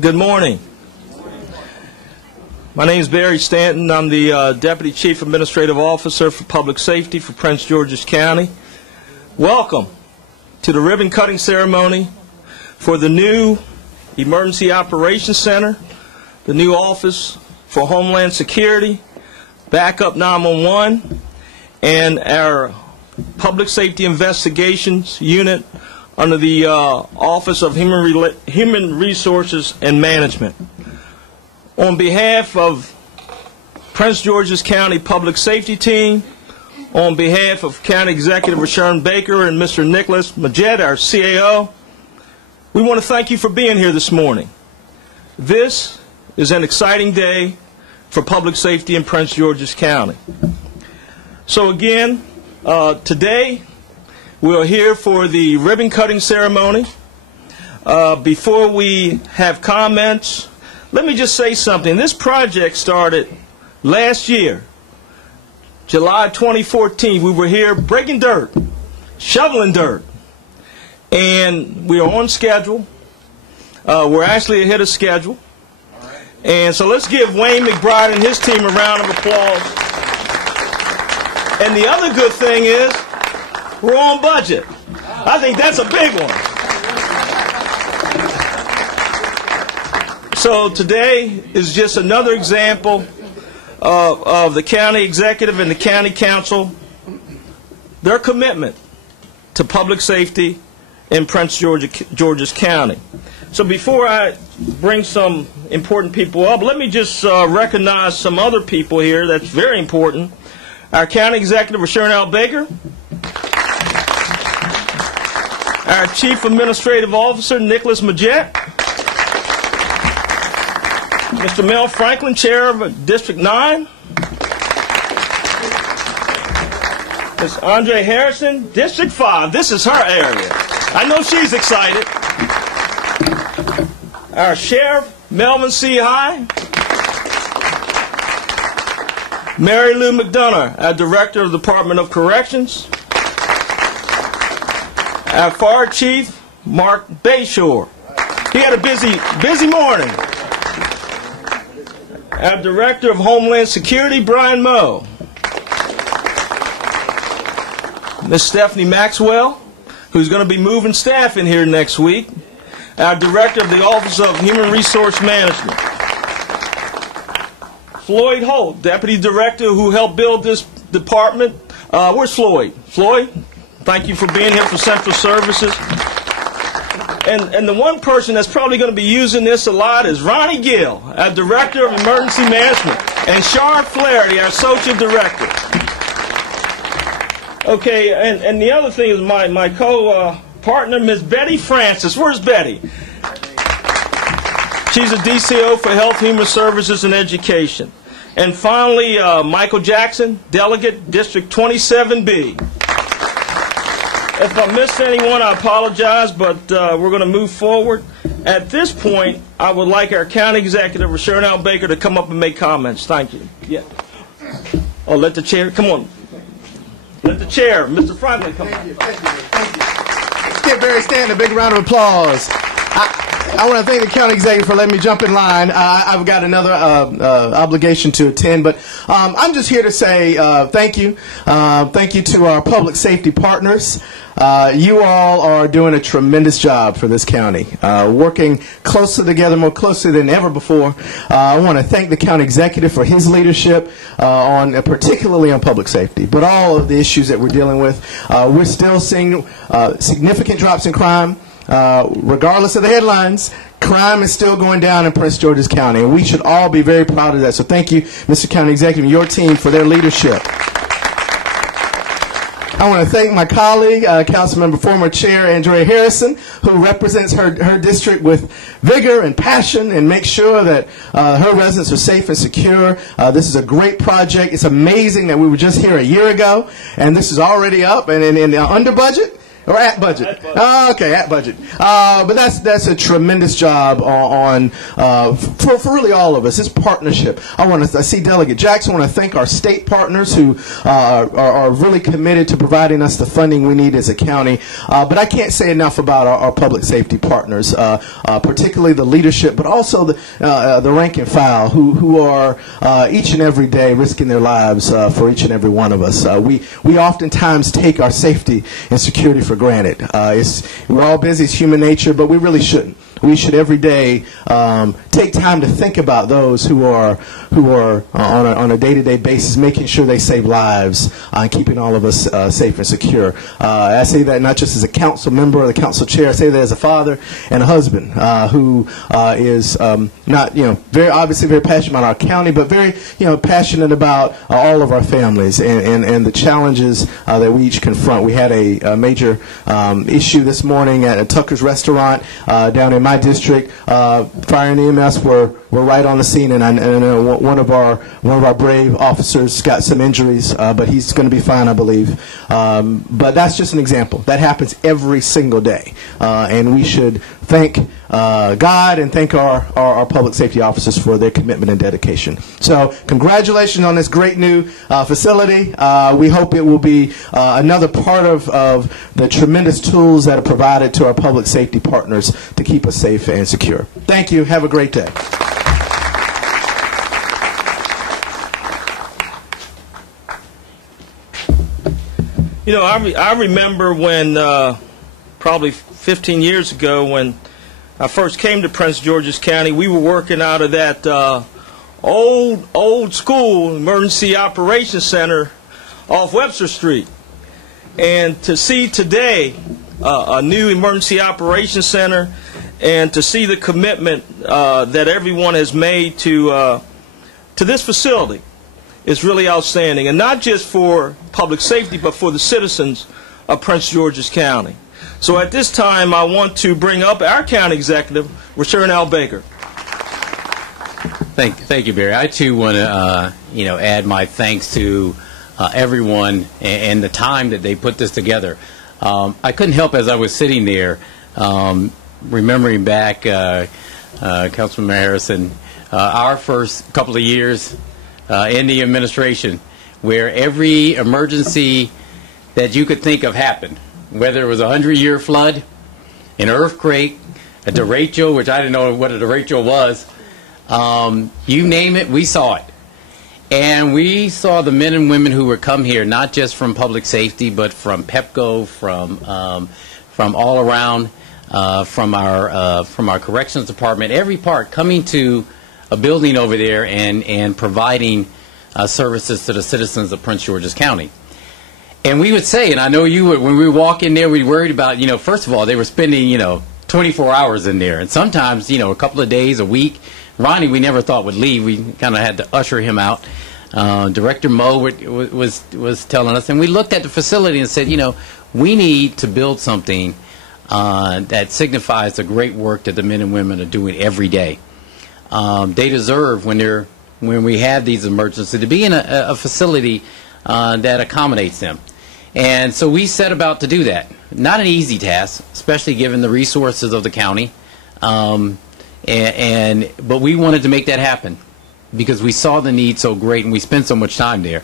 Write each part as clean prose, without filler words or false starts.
Good morning. My name is Barry Stanton. I'm the Deputy Chief Administrative Officer for Public Safety for Prince George's County. Welcome to the ribbon cutting ceremony for the new Emergency Operations Center, the new Office for Homeland Security, Backup 911, and our Public Safety Investigations Unit under the Office of Human Resources and Management. On behalf of Prince George's County Public Safety Team, on behalf of County Executive Rashawn Baker and Mr. Nicholas Majette, our CAO, we want to thank you for being here this morning. This is an exciting day for public safety in Prince George's County. So again, today we are here for the ribbon cutting ceremony. Before we have comments, let me just say something. This project started last year, July 2014. We were here breaking dirt, shoveling dirt, and we are on schedule. We're actually ahead of schedule. And so let's give Wayne McBride and his team a round of applause. And the other good thing is, we're on budget. I think that's a big one. So today is just another example of the county executive and the county council, their commitment to public safety in Prince George's County. So before I bring some important people up, let me just recognize some other people here that's very important. Our county executive, Rashawn L. Baker. Our Chief Administrative Officer, Nicholas Majette. Mr. Mel Franklin, Chair of District 9. Ms. Andre Harrison, District 5. This is her area. I know she's excited. Our Sheriff, Melvin C. High. Mary Lou McDonough, our Director of the Department of Corrections. Our Fire Chief, Mark Bayshore. He had a busy morning. Our Director of Homeland Security, Brian Moe. Ms. Stephanie Maxwell, who's going to be moving staff in here next week. Our Director of the Office of Human Resource Management. Floyd Holt, Deputy Director who helped build this department. Where's Floyd? Floyd, thank you for being here for Central Services. And the one person that's probably going to be using this a lot is Ronnie Gill, our Director of Emergency Management, and Shar Flaherty, our Associate Director. Okay, and the other thing is my co-partner, Ms. Betty Francis. Where's Betty? She's a DCO for Health, Human Services, and Education. And finally, Michael Jackson, Delegate, District 27B. If I missed anyone, I apologize, but we're going to move forward. At this point, I would like our County Executive, Rashawn L. Baker, to come up and make comments. Thank you. Yeah. Oh, let the chair, come on. Let the chair, Mr. Franklin, come on. Thank you. Let's give Barry Stanton a big round of applause. I want to thank the county executive for letting me jump in line. I've got another obligation to attend, but I'm just here to say thank you. Thank you to our public safety partners. You all are doing a tremendous job for this county, working closely together, more closely than ever before. I want to thank the county executive for his leadership, particularly on public safety, but all of the issues that we're dealing with. We're still seeing significant drops in crime. Regardless of the headlines, crime is still going down in Prince George's County, and we should all be very proud of that. So thank you, Mr. County Executive, and your team for their leadership. I want to thank my colleague, Councilmember former Chair Andrea Harrison, who represents her district with vigor and passion and makes sure that her residents are safe and secure. This is a great project. It's amazing that we were just here a year ago, and this is already up and under budget. Or at budget. Okay, at budget. But that's a tremendous job for really all of us. It's partnership. I see Delegate Jackson. I want to thank our state partners who are really committed to providing us the funding we need as a county. But I can't say enough about our public safety partners, particularly the leadership, but also the rank and file who are each and every day risking their lives for each and every one of us. We oftentimes take our safety and security for granted. We're all busy, it's human nature, but we really shouldn't. We should every day take time to think about those who are on a day-to-day basis, making sure they save lives and keeping all of us safe and secure. I say that not just as a council member or the council chair. I say that as a father and a husband who is not, very obviously very passionate about our county, but very, passionate about all of our families and the challenges that we each confront. We had a major issue this morning at Tucker's Restaurant down in my district. Fire and EMS were right on the scene, and I know one of our brave officers got some injuries, but he's going to be fine, I believe. But that's just an example. That happens every single day, and we should thank God and thank our public safety officers for their commitment and dedication. So congratulations on this great new facility. We hope it will be another part of the tremendous tools that are provided to our public safety partners to keep us safe and secure. Thank you. Have a great day. I remember when probably 15 years ago when I first came to Prince George's County, we were working out of that old school emergency operations center off Webster Street. And to see today a new emergency operations center and to see the commitment that everyone has made to this facility is really outstanding. And not just for public safety, but for the citizens of Prince George's County. So at this time, I want to bring up our county executive, Rashawn L. Baker. Thank you, Barry. I too want to, add my thanks to everyone and the time that they put this together. I couldn't help as I was sitting there, remembering back, Councilman Harrison, our first couple of years in the administration, where every emergency that you could think of happened. Whether it was a 100-year flood, an earthquake, a derecho, which I didn't know what a derecho was, you name it, we saw it. And we saw the men and women who would come here, not just from public safety, but from PEPCO, from all around, from our corrections department, every part coming to a building over there and providing services to the citizens of Prince George's County. And we would say, and I know you would, when we walk in there, we worried about, first of all, they were spending, 24 hours in there. And sometimes, a couple of days, a week. Ronnie, we never thought would leave. We kind of had to usher him out. Director Moe was telling us. And we looked at the facility and said, we need to build something that signifies the great work that the men and women are doing every day. They deserve, when we have these emergencies, to be in a facility that accommodates them. And so we set about to do that. Not an easy task, especially given the resources of the county. But we wanted to make that happen because we saw the need so great and we spent so much time there.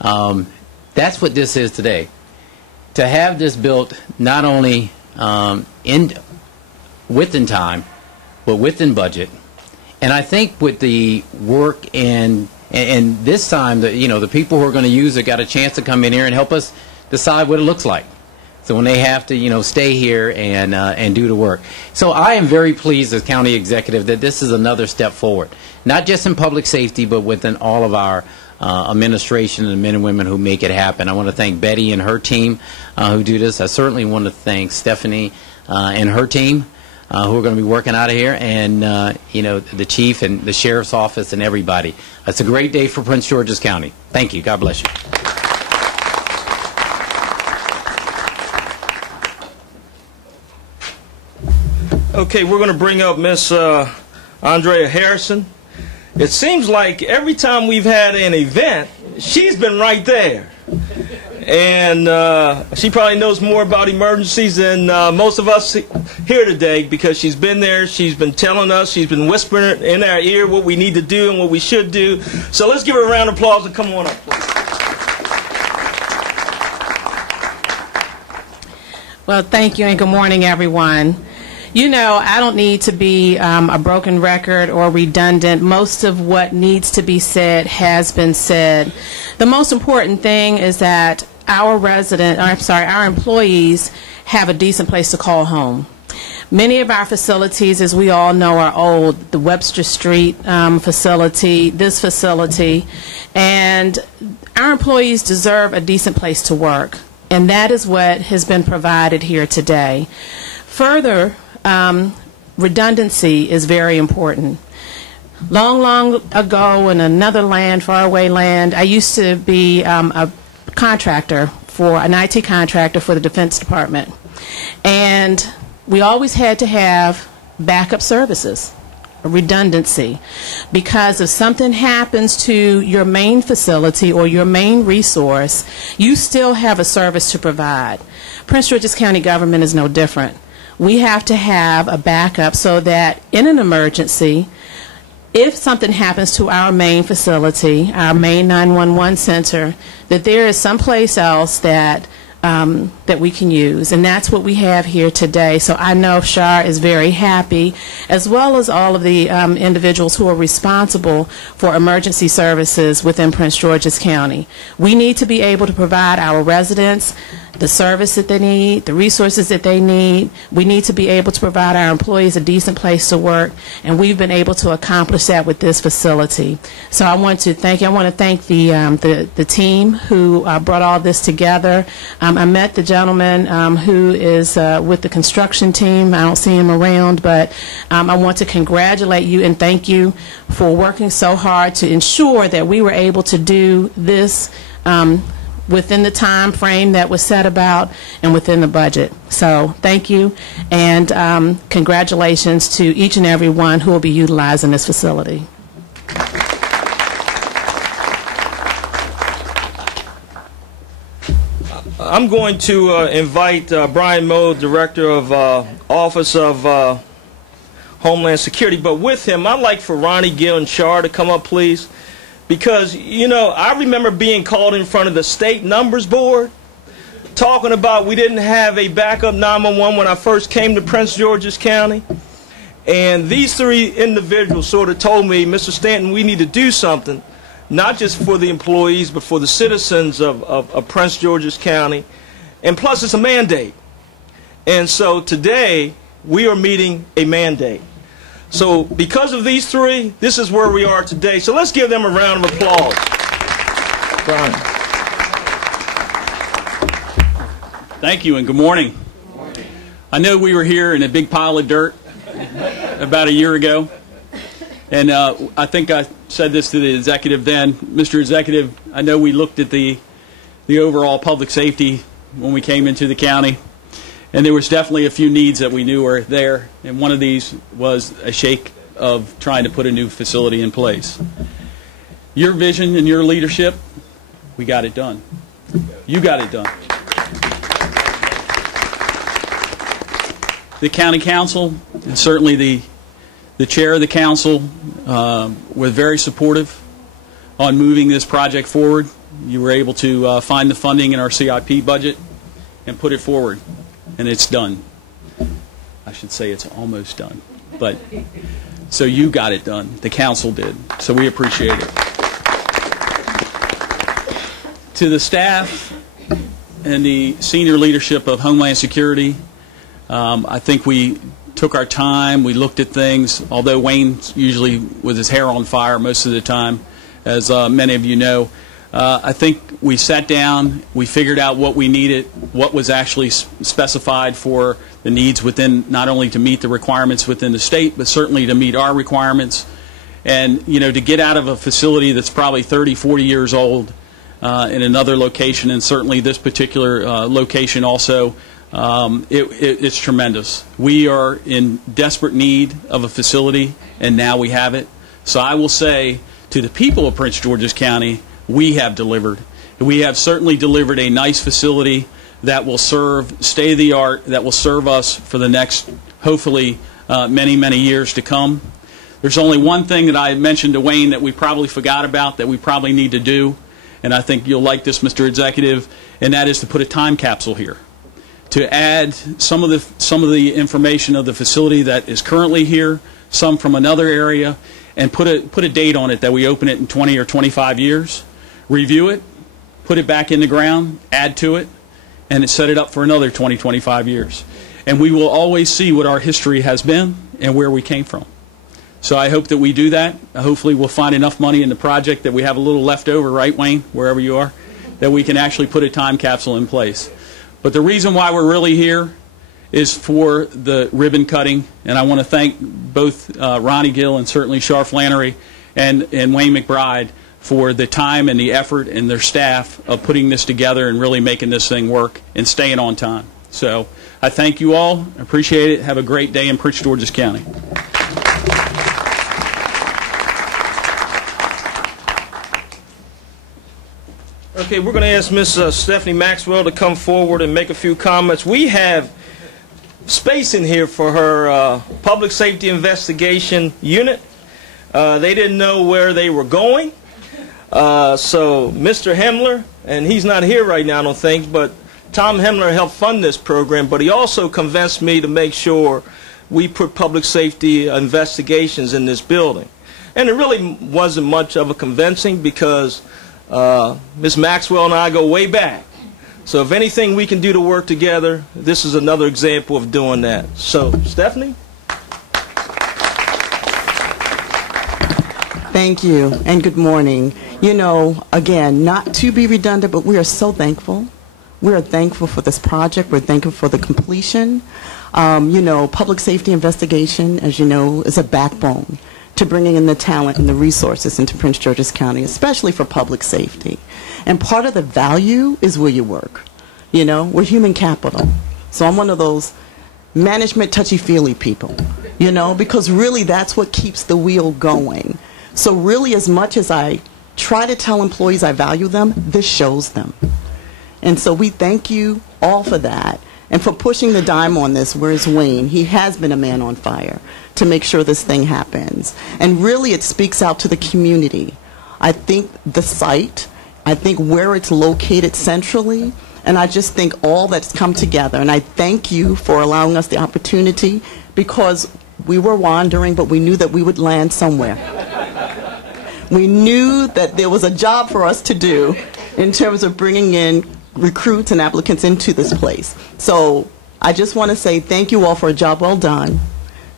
That's what this is today. To have this built not only within time, but within budget. And I think with the work and this time, the people who are going to use it got a chance to come in here and help us decide what it looks like. So when they have to, stay here and do the work. So I am very pleased as county executive that this is another step forward, not just in public safety, but within all of our administration and the men and women who make it happen. I want to thank Betty and her team who do this. I certainly want to thank Stephanie and her team who are going to be working out of here, and the chief and the sheriff's office and everybody. It's a great day for Prince George's County. Thank you. God bless you. Okay, we're going to bring up Miss Andrea Harrison. It seems like every time we've had an event, she's been right there. And she probably knows more about emergencies than most of us here today, because she's been there, she's been telling us, she's been whispering in our ear what we need to do and what we should do. So let's give her a round of applause and come on up, please. Well, thank you, and good morning, everyone. You know, I don't need to be a broken record or redundant. Most of what needs to be said has been said. The most important thing is that our employees have a decent place to call home. Many of our facilities, as we all know, are old. The Webster Street facility, this facility, and our employees deserve a decent place to work. And that is what has been provided here today. Further, redundancy is very important. Long ago in another land, faraway land, I used to be a contractor an IT contractor for the Defense Department. And we always had to have backup services, redundancy, because if something happens to your main facility or your main resource, you still have a service to provide. Prince George's County government is no different. We have to have a backup so that in an emergency, if something happens to our main facility, our main 911 center, that there is someplace else that we can use, and that's what we have here today. So I know Shar is very happy, as well as all of the individuals who are responsible for emergency services within Prince George's County. We need to be able to provide our residents the service that they need, the resources that they need. We need to be able to provide our employees a decent place to work, and we've been able to accomplish that with this facility. So I want to thank you. I want to thank the team who brought all this together. I met the gentleman who is with the construction team. I don't see him around, but I want to congratulate you and thank you for working so hard to ensure that we were able to do this within the time frame that was set about and within the budget. So thank you, and congratulations to each and every one who will be utilizing this facility. I'm going to invite Brian Moe, Director of Office of Homeland Security, but with him, I'd like for Ronnie, Gill, and Shar to come up, please. Because, you know, I remember being called in front of the state numbers board talking about we didn't have a backup 911 when I first came to Prince George's County. And these three individuals sort of told me, Mr. Stanton, we need to do something, not just for the employees, but for the citizens of Prince George's County. And plus, it's a mandate. And so today, we are meeting a mandate. So because of these three, this is where we are today. So let's give them a round of applause. Brian. Thank you and good morning. I know we were here in a big pile of dirt about a year ago. And I think I said this to the executive then. Mr. Executive, I know we looked at the overall public safety when we came into the county. And there was definitely a few needs that we knew were there, and one of these was a shake of trying to put a new facility in place. Your vision and your leadership, we got it done. You got it done. The county council, and certainly the chair of the council, were very supportive on moving this project forward. You were able to find the funding in our CIP budget and put it forward. And it's done. I should say it's almost done. But so you got it done. The council did. So we appreciate it. To the staff and the senior leadership of Homeland Security, I think we took our time. We looked at things. Although Wayne usually with his hair on fire most of the time, as many of you know, I think we sat down, we figured out what we needed, what was actually specified for the needs within, not only to meet the requirements within the state, but certainly to meet our requirements. And, you know, to get out of a facility that's probably 30, 40 years old in another location, and certainly this particular location also, it's tremendous. We are in desperate need of a facility, and now we have it. So I will say to the people of Prince George's County, we have delivered, We have certainly delivered a nice facility that will serve state-of-the-art, that will serve us for the next, hopefully, many, many years to come. There's only one thing that I mentioned to Wayne that we probably forgot about that we probably need to do, and I think you'll like this, Mr. Executive, and that is to put a time capsule here, to add some of the information of the facility that is currently here, some from another area, and put a date on it that we open it in 20 or 25 years, review it, put it back in the ground, add to it, and set it up for another 20, 25 years. And we will always see what our history has been and where we came from. So I hope that we do that. Hopefully we'll find enough money in the project that we have a little left over, right, Wayne, wherever you are, that we can actually put a time capsule in place. But the reason why we're really here is for the ribbon cutting, and I want to thank both Ronnie Gill and certainly Char Flannery and Wayne McBride for the time and the effort and their staff of putting this together and really making this thing work and staying on time. So I thank you all. I appreciate it. Have a great day in Prince George's County. Okay, we're going to ask Ms. Stephanie Maxwell to come forward and make a few comments. We have space in here for her public safety investigation unit. They didn't know where they were going. So Mr. Hemler, and he's not here right now, I don't think, but Tom Hemler helped fund this program, but he also convinced me to make sure we put public safety investigations in this building. And it really wasn't much of a convincing because Ms. Maxwell and I go way back. So if anything we can do to work together, this is another example of doing that. So, Stephanie? Thank you, and good morning. You know, again, not to be redundant, but we are so thankful. We are thankful for this project. We're thankful for the completion. You know, public safety investigation, as you know, is a backbone to bringing in the talent and the resources into Prince George's County, especially for public safety. And part of the value is where you work. You know, we're human capital. So I'm one of those management touchy-feely people, you know, because really that's what keeps the wheel going. So really, as much as I try to tell employees I value them, this shows them. And so we thank you all for that. And for pushing the dime on this, where's Wayne? He has been a man on fire to make sure this thing happens. And really it speaks out to the community. I think the site, I think where it's located centrally, and I just think all that's come together. And I thank you for allowing us the opportunity because we were wandering, but we knew that we would land somewhere. We knew that there was a job for us to do in terms of bringing in recruits and applicants into this place. So I just want to say thank you all for a job well done,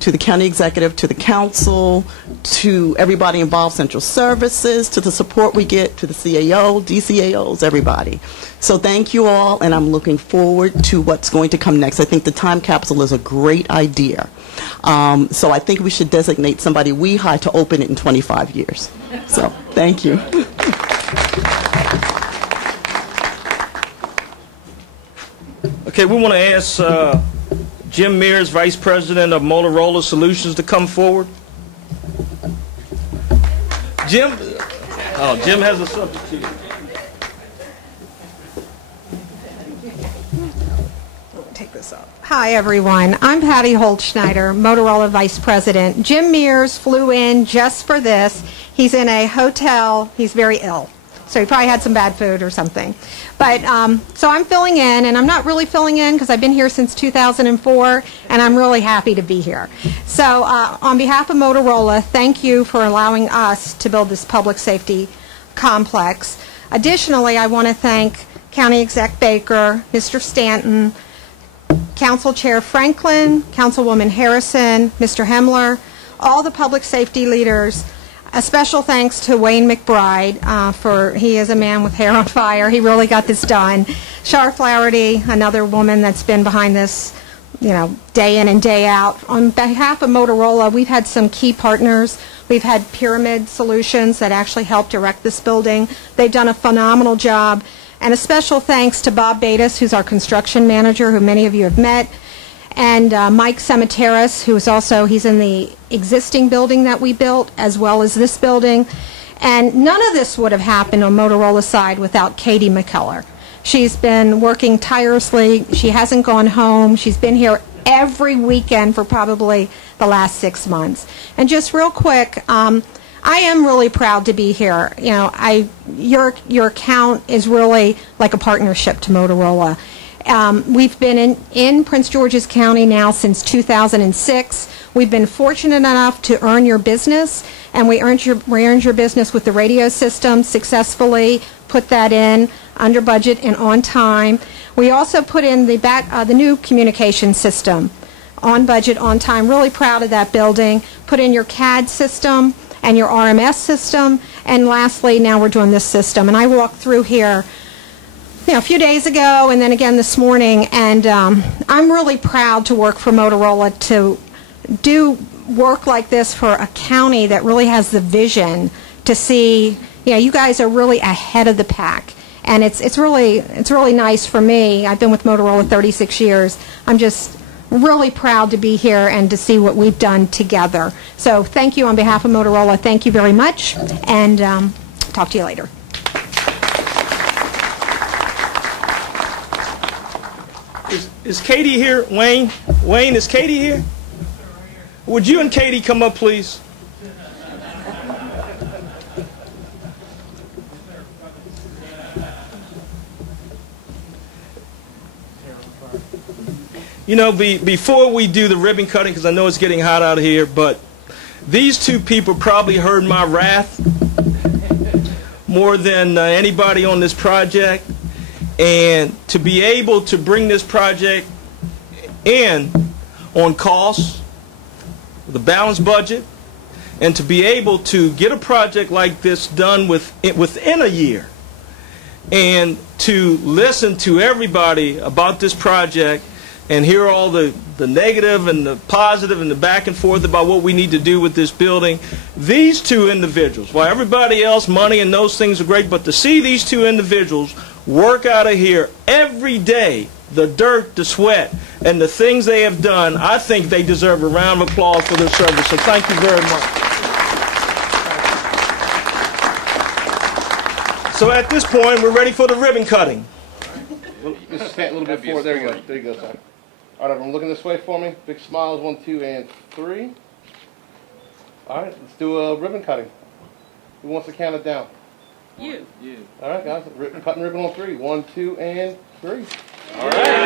to the county executive, to the council, to everybody involved, central services, to the support we get, to the CAO, DCAOs, everybody. So thank you all, and I'm looking forward to what's going to come next. I think the time capsule is a great idea. So I think we should designate somebody we hire to open it in 25 years. So thank you. Okay, we want to ask Jim Mears, Vice President of Motorola Solutions, to come forward. Jim has a substitute. Take this up. Hi, everyone. I'm Patty Holtschneider, Motorola Vice President. Jim Mears flew in just for this. He's in a hotel. He's very ill. So he probably had some bad food or something. But so I'm filling in, and I'm not really filling in because I've been here since 2004, and I'm really happy to be here. So on behalf of Motorola, thank you for allowing us to build this public safety complex. Additionally, I want to thank County Exec Baker, Mr. Stanton, Council Chair Franklin, Councilwoman Harrison, Mr. Hemler, all the public safety leaders. A special thanks to Wayne McBride, for he is a man with hair on fire. He really got this done. Char Flaherty, another woman that's been behind this, you know, day in and day out. On behalf of Motorola, we've had some key partners. We've had Pyramid Solutions that actually helped erect this building. They've done a phenomenal job. And a special thanks to Bob Batis, who's our construction manager, who many of you have met, and Mike Cemeteris, who is also, he's in the existing building that we built, as well as this building. And none of this would have happened on Motorola's side without Katie McKellar. She's been working tirelessly. She hasn't gone home. She's been here every weekend for probably the last 6 months. And just real quick, I am really proud to be here. You know, your account is really like a partnership to Motorola. We've been in Prince George's County now since 2006. We've been fortunate enough to earn your business, and we earned your business with the radio system successfully, put that in under budget and on time. We also put in the new communication system on budget, on time. Really proud of that building. Put in your CAD system and your RMS system, and lastly, now we're doing this system. And I walked through here a few days ago and then again this morning, and I'm really proud to work for Motorola, to do work like this for a county that really has the vision to see, you guys are really ahead of the pack. And it's really nice for me. I've been with Motorola 36 years. I'm just really proud to be here and to see what we've done together. So thank you on behalf of Motorola. Thank you very much, and talk to you later. Is Katie here? Wayne? Wayne, is Katie here? Would you and Katie come up, please? You know, before we do the ribbon cutting, because I know it's getting hot out here, but these two people probably heard my wrath more than anybody on this project. And to be able to bring this project in on cost, with a balanced budget, and to be able to get a project like this done within a year, and to listen to everybody about this project and hear all the negative and the positive and the back and forth about what we need to do with this building. These two individuals, while everybody else, money and those things are great, but to see these two individuals work out of here every day, the dirt, the sweat, and the things they have done, I think they deserve a round of applause for their service. So thank you very much. So at this point, we're ready for the ribbon cutting. Just stand a little bit forward. There you go. There you go, son. All right, everyone looking this way for me. Big smiles. 1, 2, and 3. All right, let's do a ribbon cutting. Who wants to count it down? You. All right, guys. Cutting ribbon on 3. 1, 2, and 3. All right.